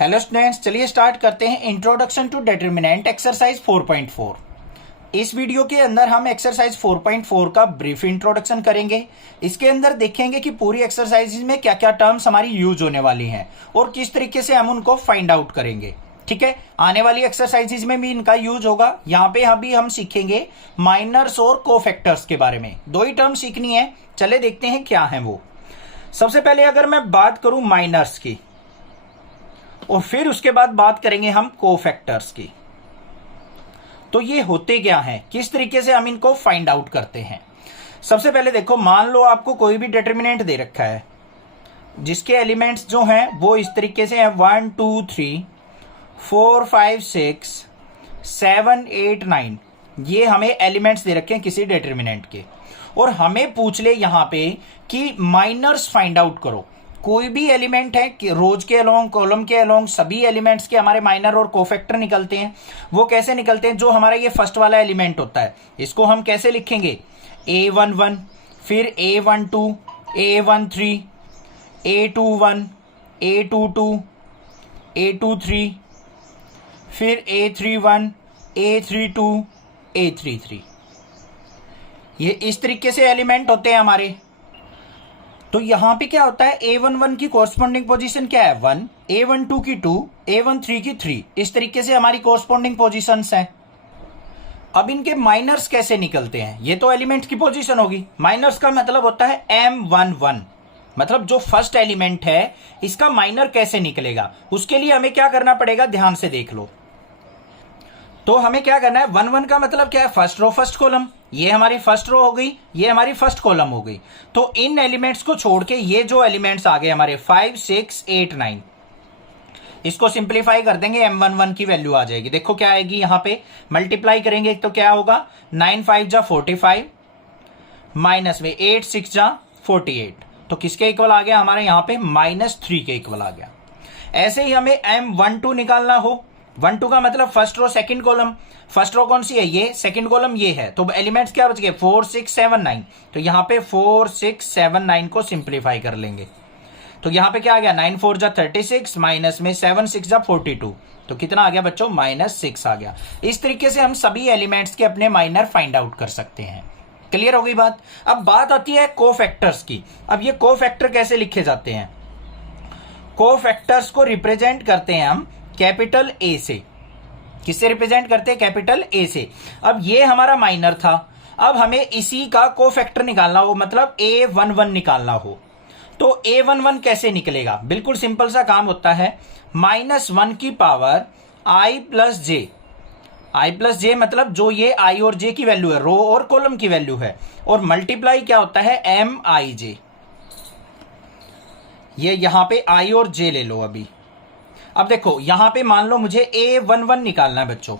Hello students, चलिए start करते हैं इंट्रोडक्शन टू डिटरमिनेंट एक्सरसाइज 4.4। इस वीडियो के अंदर हम एक्सरसाइज 4.4 का ब्रीफ इंट्रोडक्शन करेंगे। इसके अंदर देखेंगे कि पूरी एक्सरसाइज में क्या क्या टर्म्स हमारी यूज होने वाली हैं और किस तरीके से हम उनको फाइंड आउट करेंगे। ठीक है, आने वाली एक्सरसाइजेज में भी इनका यूज होगा। यहाँ पे अभी हम सीखेंगे माइनर्स और कोफैक्टर्स के बारे में। दो ही टर्म सीखनी है, चले देखते हैं क्या है वो। सबसे पहले अगर मैं बात करूं माइनर्स की और फिर उसके बाद बात करेंगे हम कोफैक्टर्स की, तो ये होते क्या हैं, किस तरीके से हम इनको फाइंड आउट करते हैं। सबसे पहले देखो, मान लो आपको कोई भी डिटरमिनेंट दे रखा है जिसके एलिमेंट्स जो हैं वो इस तरीके से हैं 1 2 3 4 5 6 7 8 9। ये हमें एलिमेंट्स दे रखे हैं किसी डिटरमिनेंट के और हमें पूछ ले यहां पे कि माइनर्स फाइंड आउट करो। कोई भी एलिमेंट है कि रोज के अलोंग, कॉलम के अलोंग सभी एलिमेंट्स के हमारे माइनर और कोफैक्टर निकलते हैं। वो कैसे निकलते हैं? जो हमारा ये फर्स्ट वाला एलिमेंट होता है इसको हम कैसे लिखेंगे? A11, फिर A12, A13, A21, A22, A23, फिर A31, A32, A33। ये इस तरीके से एलिमेंट होते हैं हमारे। तो यहां पे क्या होता है, A11 की कोरस्पॉन्डिंग पोजीशन क्या है 1, A12 की 2, A13 की 3। इस तरीके से हमारी कोरस्पॉन्डिंग पोजीशंस हैं। अब इनके माइनर्स कैसे निकलते हैं? ये तो एलिमेंट की पोजीशन होगी। माइनर्स का मतलब होता है M11, मतलब जो फर्स्ट एलिमेंट है इसका माइनर कैसे निकलेगा, उसके लिए हमें क्या करना पड़ेगा, ध्यान से देख लो। तो हमें क्या करना है, 1 1 का मतलब क्या है, फर्स्ट रो फर्स्ट कॉलम। ये हमारी फर्स्ट रो हो गई, ये हमारी फर्स्ट कॉलम हो गई। तो इन एलिमेंट्स को छोड़ के ये जो एलिमेंट्स आ गए हमारे 5 6 8 9, इसको सिंप्लीफाई कर देंगे, M11 की वैल्यू आ जाएगी। देखो क्या आएगी, यहां पे मल्टीप्लाई करेंगे तो क्या होगा, 9 5 जा 45 माइनस में 8 6 जा 48। तो किसके इक्वल आ गया हमारे यहाँ पे, -3 के इक्वल आ गया। ऐसे ही हमें M12 निकालना हो, 1 2 का मतलब first row second column. First row कौन सी है, ये। सेकंड कॉलम ये है। तो एलिमेंट्स क्या बच गए, 4 6 7 9। तो यहां पे 4 6 7 9 को सिंप्लीफाई कर लेंगे। तो यहां पे क्या आ गया, 9 4 जा 36 माइनस में 7 6 जा 42। तो कितना आ गया बच्चों, -6 आ गया। इस तरीके से हम सभी एलिमेंट्स के अपने माइनर फाइंड आउट कर सकते हैं। क्लियर हो गई बात। अब बात आती है कोफैक्टर्स की। अब ये कोफैक्टर कैसे लिखे जाते हैं? कोफैक्टर्स को रिप्रेजेंट करते हैं हम कैपिटल ए से। किससे रिप्रेजेंट करते हैं? कैपिटल ए से। अब ये हमारा माइनर था, अब हमें इसी का कोफैक्टर निकालना हो, मतलब A11 निकालना हो। तो A11 कैसे निकलेगा? बिल्कुल सिंपल सा काम होता है, -1 की power I plus J. I plus J मतलब जो ये I और J की वैल्यू है, रो और कॉलम की वैल्यू है, और मल्टीप्लाई क्या होता है, MIJ। ये यहां पे I और J ले लो अभी। अब देखो यहां पे मान लो मुझे A11 निकालना है बच्चों।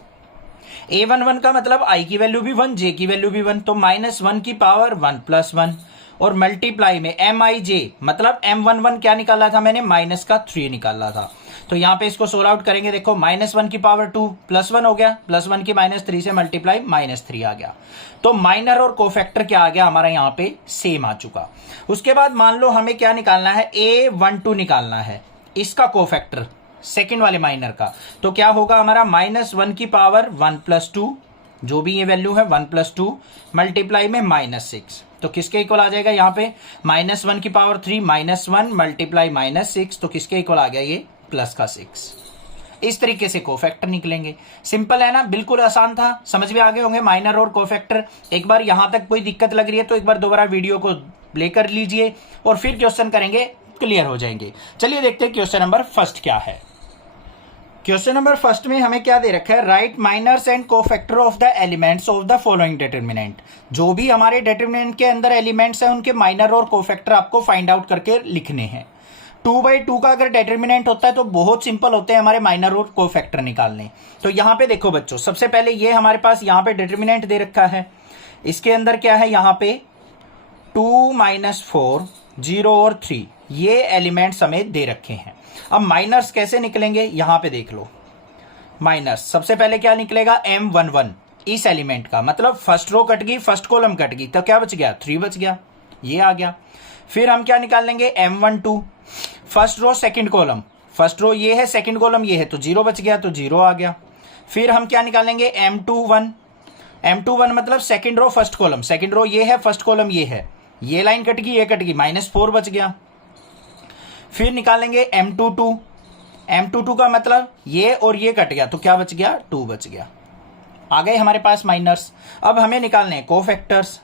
A11 का मतलब I की वैल्यू भी 1, J की वैल्यू भी 1, तो -1 की पावर 1 + 1 और मल्टीप्लाई में MIJ, मतलब M11 क्या निकाला था मैंने, -3 निकाला था। तो यहां पे इसको सोल्व आउट करेंगे, देखो -1 की पावर 2 + 1 हो गया, +1 की -3 से मल्टीप्लाई -3 आ गया। तो माइनर और कोफैक्टर क्या आ गया हमारा, यहाँ पे सेम आ चुका। उसके बाद मान लो हमें क्या निकालना है, A12 निकालना है, इसका कोफैक्टर सेकंड वाले माइनर का। तो क्या होगा हमारा, -1 की पावर 1 + 2, जो भी ये वैल्यू है 1 + 2 मल्टीप्लाई में -6। तो किसके इक्वल आ जाएगा यहाँ पे, -1 की पावर 3 -1 मल्टीप्लाई -6। तो किसके इक्वल आ गया ये, +6। इस तरीके से कोफैक्टर निकलेंगे। सिंपल है ना, बिल्कुल आसान था, समझ में आ गए होंगे माइनर और कोफैक्टर। एक बार यहां तक कोई दिक्कत लग रही है तो एक बार दोबारा वीडियो को प्ले कर लीजिए और फिर क्वेश्चन करेंगे, क्लियर हो जाएंगे। चलिए देखते हैं क्वेश्चन नंबर फर्स्ट क्या है। क्वेश्चन नंबर फर्स्ट में हमें क्या दे रखा है, write minors and cofactor of the elements of the following determinant. जो भी हमारे डिटरमिनेंट के अंदर एलिमेंट्स हैं उनके माइनर और कोफैक्टर आपको फाइंड आउट करके लिखने हैं। 2/2 का अगर डिटरमिनेंट होता है तो बहुत सिंपल होते हैं हमारे माइनर और कोफैक्टर निकालने। तो यहां पे देखो बच्चों, सबसे पहले ये हमारे पास यहां पे डिटरमिनेंट दे रखा है, इसके अंदर क्या है, यहां पे 2 - 4 0 और 3 ये एलिमेंट्स हमें दे रखे हैं। अब माइनर्स कैसे निकलेंगे, यहां पे देख लो। माइनर्स सबसे पहले क्या निकलेगा, M11 इस एलिमेंट का, मतलब फर्स्ट रो कट गई, फर्स्ट कॉलम कट गई, तो क्या बच गया, 3 बच गया, ये आ गया। फिर हम क्या निकाल लेंगे, M12 first row second column, first row ये है, सेकंड कॉलम ये है, तो 0 बच गया, तो 0 आ गया। फिर हम क्या निकालेंगे, M21। M21 मतलब second row first column, second row ये है, फर्स्ट कॉलम ये है, ये लाइन कट गई, ये कट गई, -4 बच गया। फिर निकालेंगे M22। M22 का मतलब ये और ये कट गया, तो क्या बच गया, 2 बच गया। आ गए हमारे पास माइनर्स। अब हमें निकालने हैं कोफैक्टर्स।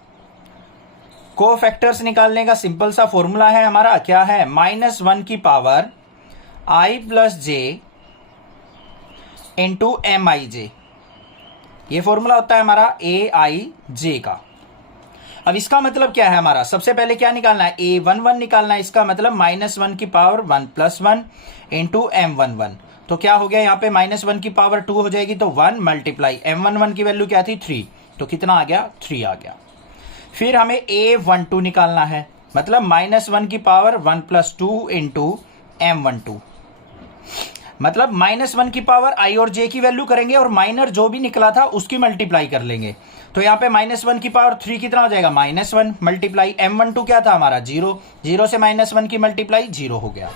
कोफैक्टर्स निकालने का सिंपल सा फॉर्मूला है हमारा, क्या है, -1 की power i + j into MIJ। ये फॉर्मूला होता है हमारा AIJ का। अब इसका मतलब क्या है हमारा, सबसे पहले क्या निकालना है, A11 निकालना है। इसका मतलब -1 की पावर 1 + 1 इंटू M11। तो क्या हो गया यहाँ पे, -1 की पावर 2 हो जाएगी, तो 1 मल्टीप्लाई M11 की वैल्यू क्या थी, 3, तो कितना आ गया, 3 आ गया। फिर हमें A12 निकालना है, मतलब -1 की पावर 1 + 2 इंटू M12, मतलब -1 की पावर i और j की वैल्यू करेंगे और माइनर जो भी निकला था उसकी मल्टीप्लाई कर लेंगे। तो यहाँ पे -1 की पावर 3 कितना हो जाएगा, -1 मल्टीप्लाई M12 क्या था हमारा, 0, 0 से -1 की मल्टीप्लाई 0 हो गया।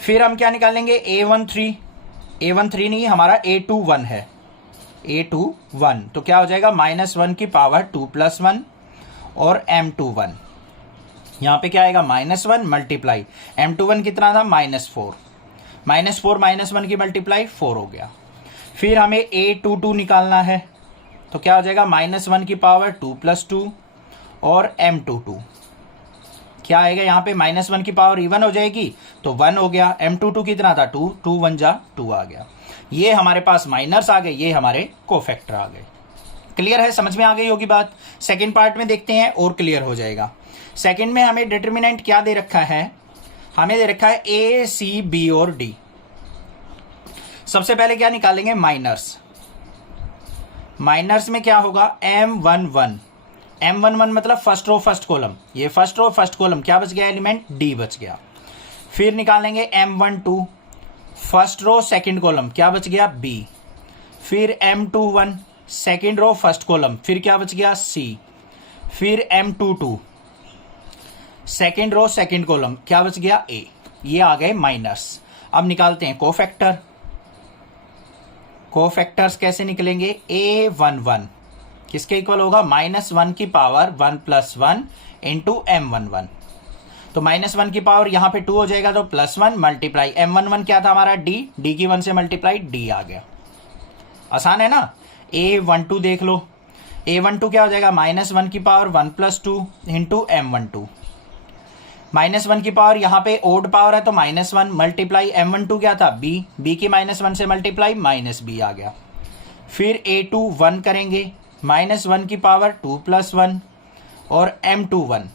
फिर हम क्या निकालेंगे, A13, A13 नहीं, हमारा A21 है, A21, तो क्या हो जाएगा, -1 की पावर 2 + 1 और M21, यहाँ पे क्या आएगा, -1 मल्टीप्लाई M21 कितना था, -4, -4 -1 की मल्टीप्लाई 4 हो गया। फिर हमें A22 निकालना है, तो क्या हो जाएगा, -1 की पावर 2 + 2 और M22, क्या आएगा यहाँ पे, -1 की पावर इवन हो जाएगी, तो 1 हो गया। M22 कितना था, 2, 2 1 जा 2 आ गया। ये हमारे पास माइनर्स आ गए, ये हमारे कोफैक्टर आ गए। क्लियर है, समझ में आ गई होगी बात। सेकेंड पार्ट में देखते हैं और क्लियर हो जाएगा। सेकेंड में हमें डिटर्मिनेंट क्या दे रखा है, हमें दे रखा है A, C, B और D। सबसे पहले क्या निकालेंगे, माइनर्स। माइनर्स में क्या होगा, M11, M11 मतलब फर्स्ट रो फर्स्ट कॉलम, ये फर्स्ट रो फर्स्ट कॉलम, क्या बच गया एलिमेंट, D बच गया। फिर निकालेंगे M12, first row second column, क्या बच गया, B। फिर M21, second row first column, फिर क्या बच गया, C। फिर M22, second row second column, क्या बच गया, A। ये आ गए माइनर्स। अब निकालते हैं कोफैक्टर। कोफैक्टर्स कैसे निकलेंगे, A11 किसके इक्वल होगा, -1 की पावर 1 + 1 इंटू M11, तो -1 की पावर यहाँ पे 2 हो जाएगा, तो +1 मल्टीप्लाई M11 क्या था हमारा, D की 1 से मल्टीप्लाई D आ गया। आसान है ना। A12 देख लो, A12 क्या हो जाएगा, -1 की पावर 1 + 2 इंटू M12, -1 की पावर यहाँ पे ओड पावर है, तो -1 मल्टीप्लाई M12 क्या था, B की -1 से मल्टीप्लाई -B आ गया। फिर A21 करेंगे, -1 की पावर 2 + 1 और M21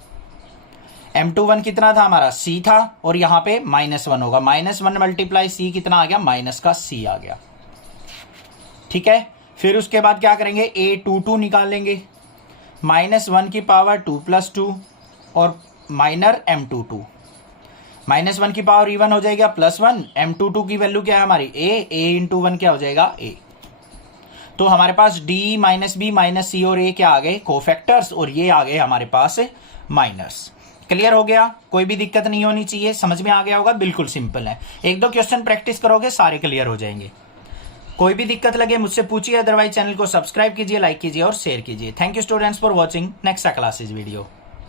कितना था हमारा, C था, और यहाँ पे -1 होगा, -1 मल्टीप्लाई C कितना आ गया, माइनस का C आ गया। ठीक है। फिर उसके बाद क्या करेंगे, A22 निकालेंगे, -1 की पावर 2 + 2 और माइनर M22, -1 की पावर इवन हो जाएगा, +1, M22 की वैल्यू क्या है हमारी, A इंटू 1 क्या हो जाएगा, A। तो हमारे पास D -B -C और A क्या आ गए, कोफैक्टर्स, और ये आ गए हमारे पास माइनर्स। क्लियर हो गया, कोई भी दिक्कत नहीं होनी चाहिए, समझ में आ गया होगा, बिल्कुल सिंपल है। 1-2 क्वेश्चन प्रैक्टिस करोगे, सारे क्लियर हो जाएंगे। कोई भी दिक्कत लगे मुझसे पूछिए, अदरवाइज चैनल को सब्सक्राइब कीजिए, लाइक कीजिए और शेयर कीजिए। Thank you students for watching next classes video.